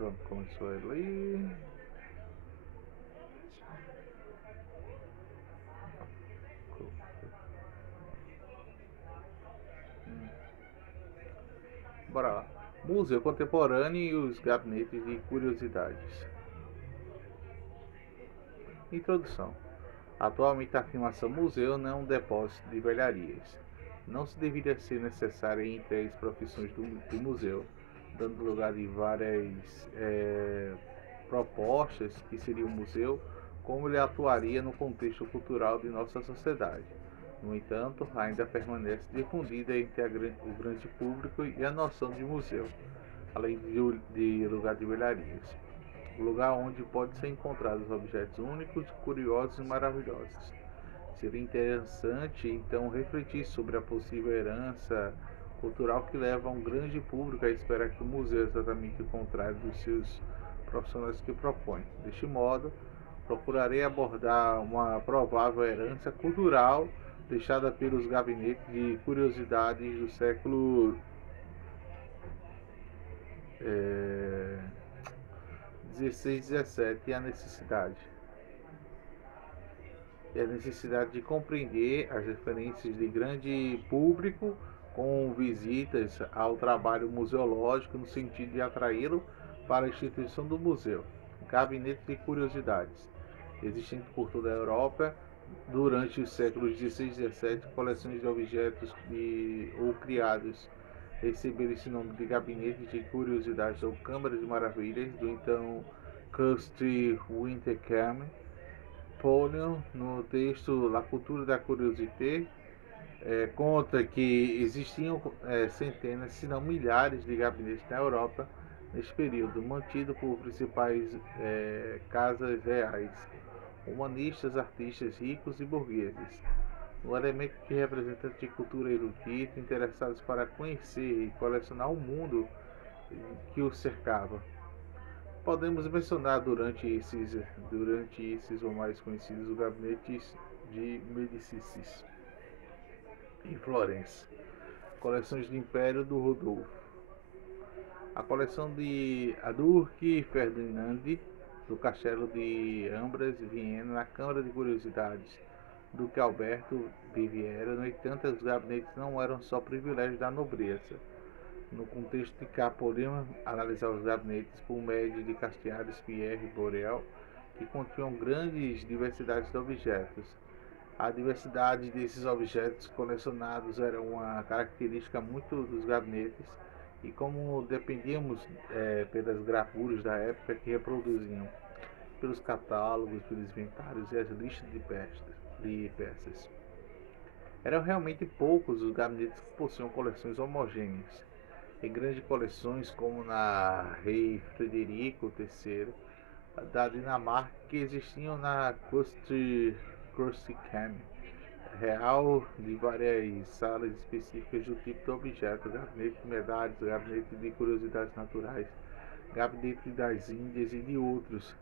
Pronto, começou ali. Bora lá. Museu Contemporâneo e os gabinetes de curiosidades. Introdução. Atualmente a afirmação museu não é um depósito de velharias. Não se deveria ser necessária entre as profissões do museu, dando lugar a várias propostas que seria o museu, como ele atuaria no contexto cultural de nossa sociedade. No entanto, ainda permanece difundida entre o grande público e a noção de museu, além de lugar de velharias, lugar onde pode ser encontrados objetos únicos, curiosos e maravilhosos. Seria interessante então refletir sobre a possível herança cultural que leva um grande público a esperar que o museu é exatamente o contrário dos seus profissionais que propõe. Deste modo, procurarei abordar uma provável herança cultural deixada pelos gabinetes de curiosidades do século é, 16 e 17 e a necessidade de compreender as referências de grande público com visitas ao trabalho museológico no sentido de atraí-lo para a instituição do museu. Gabinete de curiosidades. Existem por toda a Europa durante os séculos XVI e XVII coleções de objetos ou criados receberam esse nome de gabinetes de curiosidades ou câmaras de maravilhas do então Kurt Winterkamp. Polion, no texto La Cultura da Curiosité, conta que existiam centenas, se não milhares, de gabinetes na Europa nesse período, mantido por principais casas reais, humanistas, artistas ricos e burgueses. Um elemento que representa de cultura erudita, interessados para conhecer e colecionar o mundo que os cercava. Podemos mencionar durante esses ou mais conhecidos os gabinetes de Médicis em Florença, coleções do Império do Rodolfo, a coleção de Adurque Ferdinand do Castelo de Ambras, Viena, na Câmara de Curiosidades Duque Alberto Viviera. No entanto, os gabinetes não eram só privilégios da nobreza. No contexto de cá, podemos analisar os gabinetes por meio de Castiares Pierre Borel, que continham grandes diversidades de objetos. A diversidade desses objetos colecionados era uma característica muito dos gabinetes, e como dependíamos pelas gravuras da época que reproduziam, pelos catálogos, pelos inventários e as listas de peças. Eram realmente poucos os gabinetes que possuíam coleções homogêneas. Em grandes coleções, como na Rei Frederico III da Dinamarca, que existiam na Kunstkam Real, de várias salas específicas do tipo de objeto, gabinete de medalhas, gabinete de curiosidades naturais, gabinete das Índias e de outros.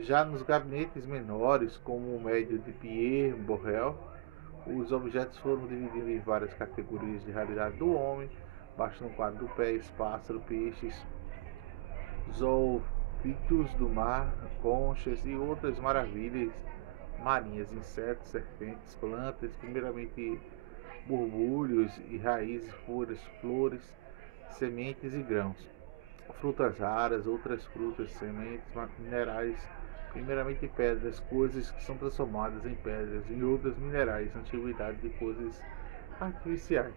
Já nos gabinetes menores, como o médio de Pierre Borel, os objetos foram divididos em várias categorias de raridade do homem, baixo no quadro do pés, pássaro, peixes, zoófitos do mar, conchas e outras maravilhas marinhas, insetos, serpentes, plantas, primeiramente borbulhos e raízes, folhas, flores, sementes e grãos, frutas raras, outras frutas, sementes, minerais, primeiramente pedras, coisas que são transformadas em pedras, e outras minerais, antiguidade de coisas artificiais.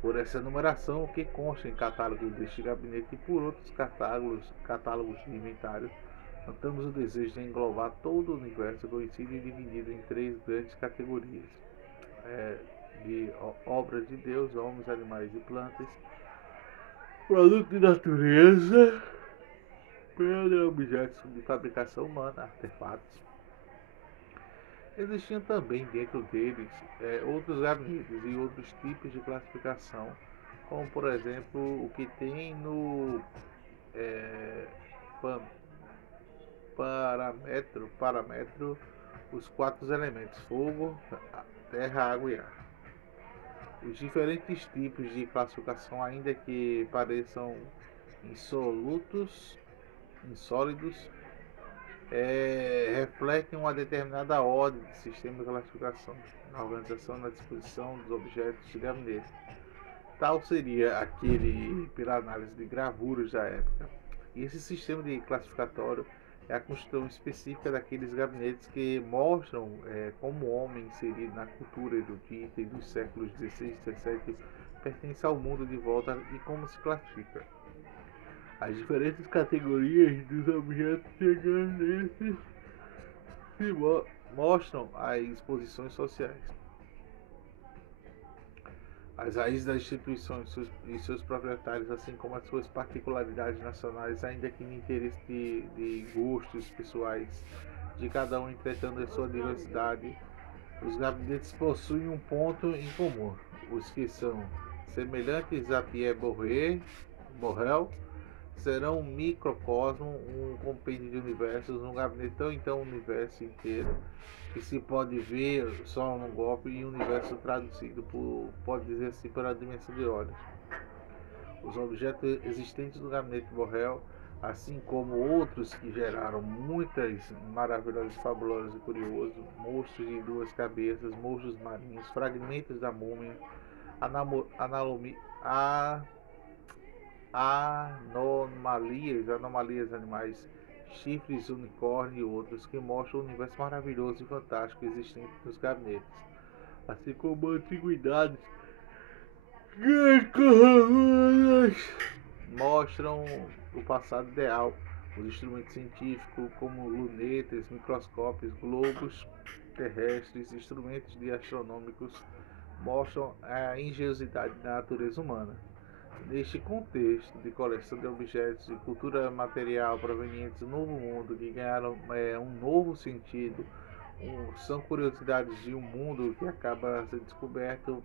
Por essa numeração que consta em catálogos deste gabinete e por outros catálogos de inventário, notamos o desejo de englobar todo o universo conhecido e dividido em três grandes categorias: de obras de Deus, homens, animais e plantas, produto de natureza, pedra, objetos de fabricação humana, artefatos. Existiam também dentro deles outros gabinetes e outros tipos de classificação, como por exemplo o que tem no é, paramento os quatro elementos: fogo, terra, água e ar. Os diferentes tipos de classificação, ainda que pareçam insolutos, insólidos refletem uma determinada ordem de sistema de classificação na organização e na disposição dos objetos de gabinete. Tal seria aquele pela análise de gravuras da época. E esse sistema de classificatório é a construção específica daqueles gabinetes que mostram como o homem inserido na cultura erudita dos séculos XVI e XVII pertence ao mundo de volta e como se classifica. As diferentes categorias dos objetos de gabinetes se mostram as posições sociais, as raízes das instituições e seus proprietários, assim como as suas particularidades nacionais, ainda que no interesse de gostos pessoais de cada um, entretanto, em sua diversidade, os gabinetes possuem um ponto em comum, os que são semelhantes a Pierre Borel, serão um microcosmo, um compêndio de universos, um gabinete tão então um universo inteiro, que se pode ver só num golpe e universo traduzido por, pode dizer assim, pela dimensão de olhos. Os objetos existentes no gabinete Borel, assim como outros que geraram muitas maravilhosas, fabulosas e curiosos, monstros de duas cabeças, monstros marinhos, fragmentos da múmia, anomalias animais, chifres, unicórnio e outros, que mostram o universo maravilhoso e fantástico existente nos gabinetes, assim como antiguidades mostram o passado ideal. Os instrumentos científicos, como lunetas, microscópios, globos terrestres, instrumentos de astronômicos, mostram a engenhosidade da natureza humana. Neste contexto de coleção de objetos de cultura material provenientes do Novo Mundo, que ganharam um novo sentido, são curiosidades de um mundo que acaba sendo descoberto,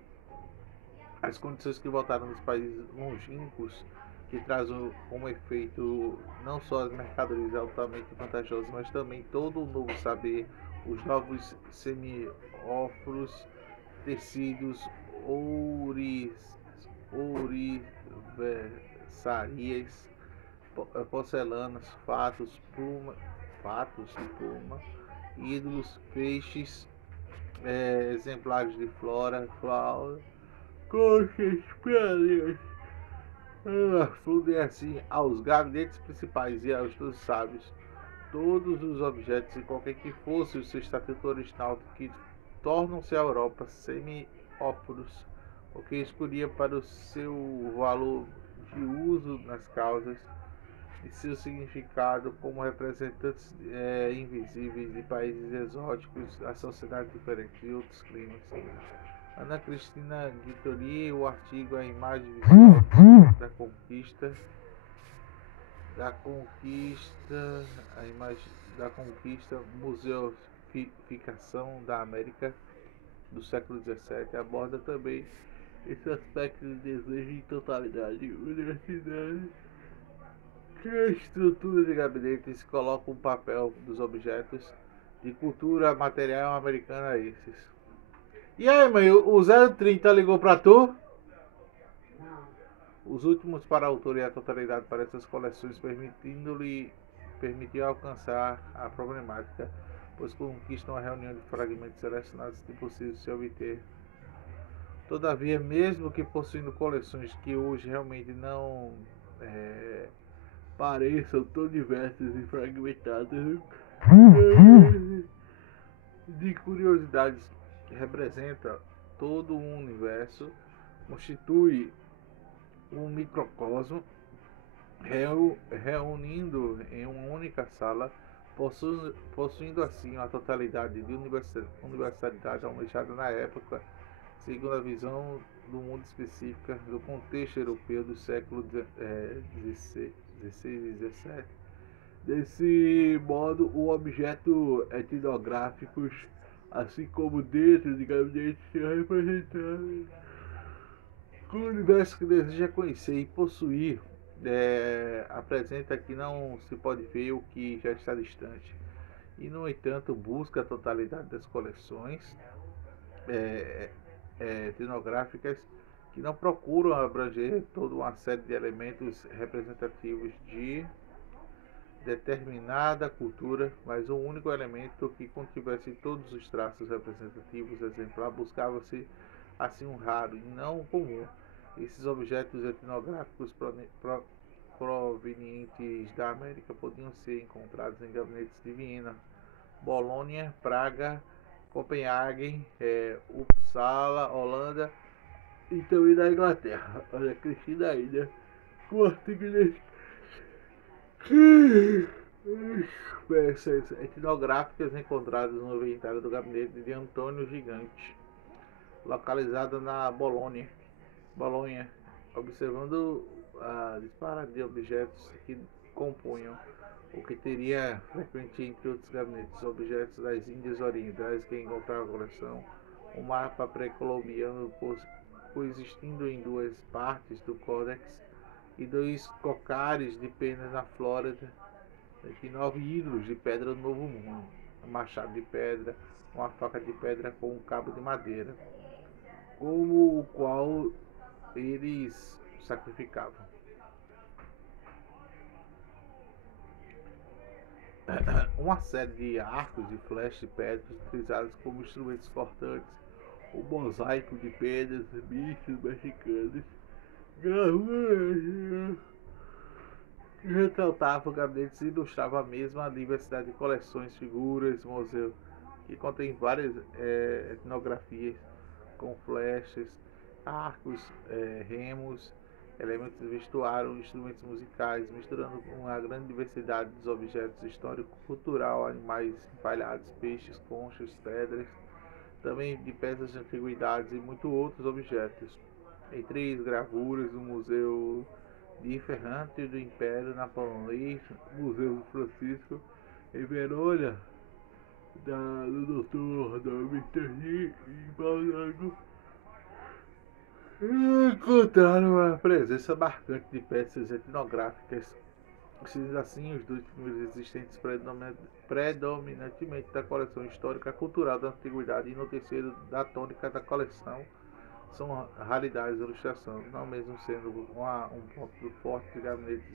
as condições que voltaram dos países longínquos, que trazem como efeito não só as mercadorias altamente vantajosas, mas também todo o novo saber, os novos semióforos, tecidos, ouriversarias, porcelanas, fatos de pluma, ídolos, peixes, exemplares de flora, fauna, coxas, pedras, fluem assim aos gabinetes principais e aos dos sábios todos os objetos, e qualquer que fosse o seu estatuto original, que tornam-se a Europa semióforos, o que escolhia para o seu valor de uso nas causas e seu significado como representantes invisíveis de países exóticos, a sociedades diferentes e outros climas. Ana Cristina Guittori, o artigo A Imagem Visual a imagem da conquista, museificação da América do século XVII, aborda também esse aspecto de desejo de totalidade, universidade, que a estrutura de gabinetes coloca o papel dos objetos de cultura material americana a esses. E aí, mãe, o 030 ligou pra tu? Os últimos para a autor e a totalidade para essas coleções, permitiu alcançar a problemática, pois conquistam a reunião de fragmentos selecionados que possível se obter. Todavia, mesmo que possuindo coleções que hoje realmente não pareçam tão diversas e fragmentadas, de curiosidades que representa todo um universo, constitui um microcosmo, reunindo em uma única sala, possuindo assim a totalidade de universalidade almejada na época, segundo a visão do mundo específica do contexto europeu do século XVI e XVII. Desse modo, o objeto etnográficos, assim como dentro de gabinetes, será representado com o universo que deseja conhecer e possuir. Apresenta que não se pode ver o que já está distante, e no entanto busca a totalidade das coleções etnográficas, que não procuram abranger toda uma série de elementos representativos determinada cultura, mas um único elemento que contivesse todos os traços representativos exemplar, buscava-se assim um raro e não um comum. Esses objetos etnográficos provenientes da América podiam ser encontrados em gabinetes de Viena, Bolônia, Praga, Copenhague, Uppsala, Holanda e também da Inglaterra. Olha, Cristina ainda com artigos peças etnográficas encontradas no inventário do gabinete de Antônio Gigante, localizado na Bolonha, observando a disparada de objetos que compunham o que teria frequente entre outros gabinetes, objetos das Índias Orientais que encontraram a coleção, um mapa pré-colombiano coexistindo em duas partes do Códex e dois cocares de penas na Flórida, e 9 ídolos de pedra do Novo Mundo, um machado de pedra, uma faca de pedra com um cabo de madeira, como o qual eles sacrificavam. Uma série de arcos e flechas de pedras utilizados como instrumentos cortantes, um mosaico de pedras, bichos mexicanos, gravuras retratavam gabinetes e ilustravam a mesma diversidade de coleções, figuras, museu, que contém várias etnografias com flechas, arcos, remos, elementos de vestuário, instrumentos musicais, misturando uma grande diversidade dos objetos histórico-cultural, animais empalhados, peixes, conchas, pedras, também de peças de antiguidades e muitos outros objetos. Em 3 gravuras do Museu de Ferrante do Império Napoleonês, Museu Francisco, em Verona, do Dr. Domitani em Baldago, encontraram a presença marcante de peças etnográficas, sendo assim os 2 primeiros existentes predominantemente da coleção histórica cultural da antiguidade e no terceiro da tônica da coleção são raridades de ilustração, não mesmo sendo um ponto forte de gabinetes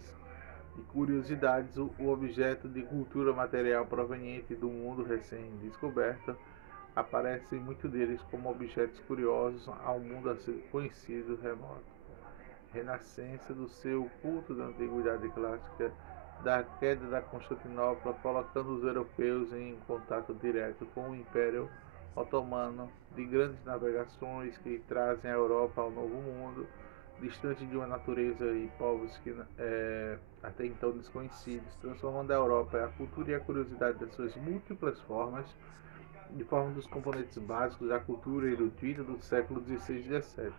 de curiosidades, o objeto de cultura material proveniente do mundo recém-descoberto aparece em muitos deles como objetos curiosos ao mundo a ser conhecido remoto. Renascença do seu culto da antiguidade clássica, da queda da Constantinopla, colocando os europeus em contato direto com o Império Otomano, de grandes navegações que trazem a Europa ao Novo Mundo, distante de uma natureza e povos que até então desconhecidos, transformando a Europa, a cultura e a curiosidade das suas múltiplas formas, de forma dos componentes básicos da cultura erudita do século XVI e XVII.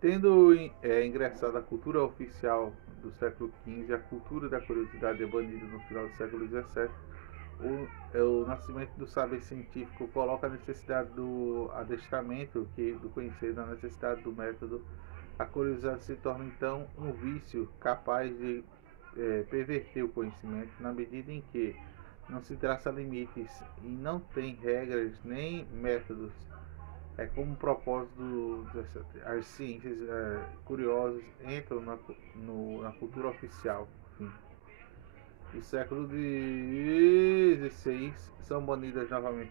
Tendo ingressado a cultura oficial do século XV, a cultura da curiosidade é banida no final do século XVII, o nascimento do saber científico coloca a necessidade do adestramento, do conhecer, na necessidade do método. A curiosidade se torna então um vício capaz de perverter o conhecimento, na medida em que não se traça limites e não tem regras nem métodos. É como propósito as ciências curiosas entram na cultura oficial. Enfim. No século XVI são banidas novamente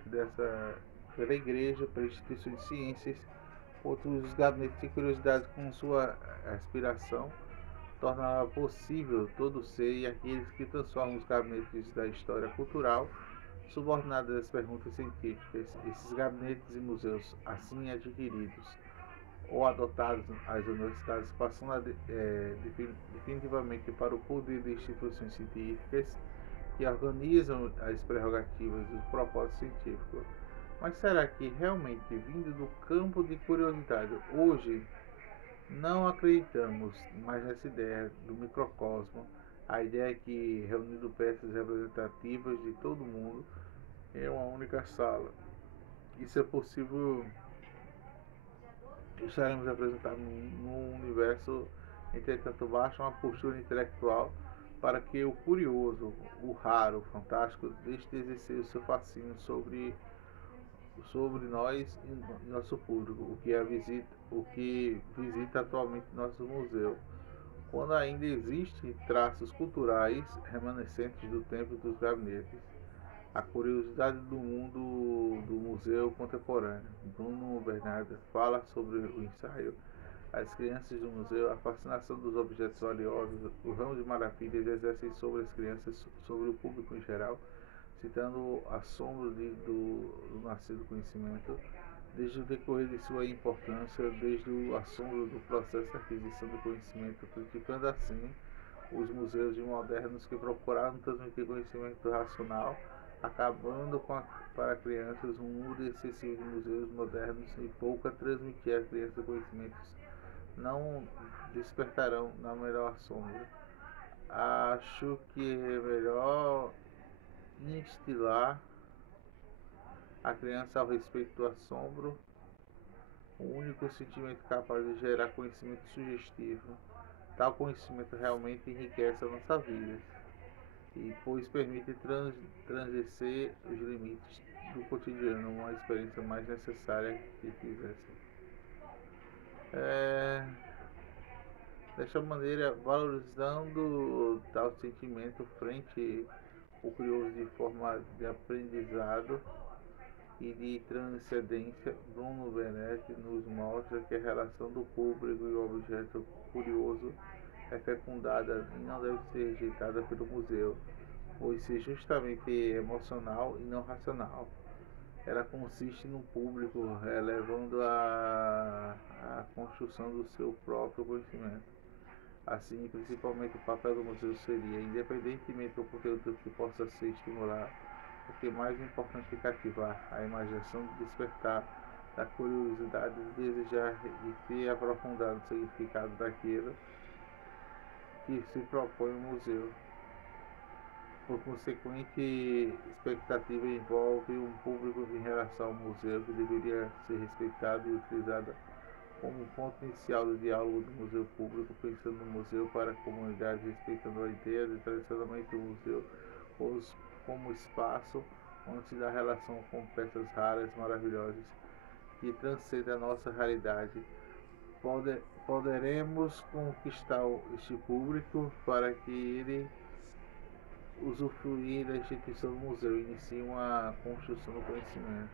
pela igreja, pelas instituições de ciências, outros gabinetes de curiosidade com sua aspiração torna possível todo ser e aqueles que transformam os gabinetes da história cultural subordinados às perguntas científicas. Esses gabinetes e museus assim adquiridos ou adotados às universidades passam definitivamente para o poder de instituições científicas que organizam as prerrogativas do propósito científico. Mas será que realmente, vindo do campo de curiosidade, hoje não acreditamos mais nessa ideia do microcosmo, a ideia que, reunindo peças representativas de todo mundo em uma única sala, isso é possível? Estaremos representados num universo, entretanto, basta uma postura intelectual para que o curioso, o raro, o fantástico, deixe de exercer o seu fascínio sobre nós e nosso público, o que visita atualmente nosso museu, quando ainda existem traços culturais remanescentes do tempo dos gabinetes. A curiosidade do mundo do museu contemporâneo. Bruno Bernardo fala sobre o ensaio As crianças do museu, a fascinação dos objetos valiosos, o ramo de maravilhas exercem sobre as crianças, sobre o público em geral, citando o assombro do nascido conhecimento, desde o decorrer de sua importância, desde o assombro do processo de aquisição do conhecimento, criticando assim os museus modernos que procuraram transmitir conhecimento racional, acabando para crianças um mundo excessivo de museus modernos e pouco a transmitir às crianças conhecimentos não despertarão na melhor sombra. Acho que é melhor instilar a criança ao respeito do assombro, o único sentimento capaz de gerar conhecimento sugestivo. Tal conhecimento realmente enriquece a nossa vida, e pois permite transcender os limites do cotidiano, uma experiência mais necessária que fizesse. Desta maneira, valorizando tal sentimento frente ao curioso de forma de aprendizado e de transcendência, Bruno Benetti nos mostra que a relação do público e o objeto curioso é fecundada e não deve ser rejeitada pelo museu, pois ser justamente emocional e não racional. Ela consiste no público levando a construção do seu próprio conhecimento. Assim, principalmente o papel do museu seria, independentemente do conteúdo que possa ser estimular, o que é mais importante é cativar a imaginação, de despertar da curiosidade, de desejar e se aprofundar no significado daquilo que se propõe o museu. Por consequente, expectativa envolve um público em relação ao museu que deveria ser respeitado e utilizado como ponto inicial do diálogo do museu público, pensando no museu para a comunidade, respeitando a ideia de tradicionamento do museu como espaço onde se dá relação com peças raras, maravilhosas, que transcendem a nossa realidade. Poderemos conquistar este público para que ele usufruir da instituição do museu, inicie uma construção do conhecimento.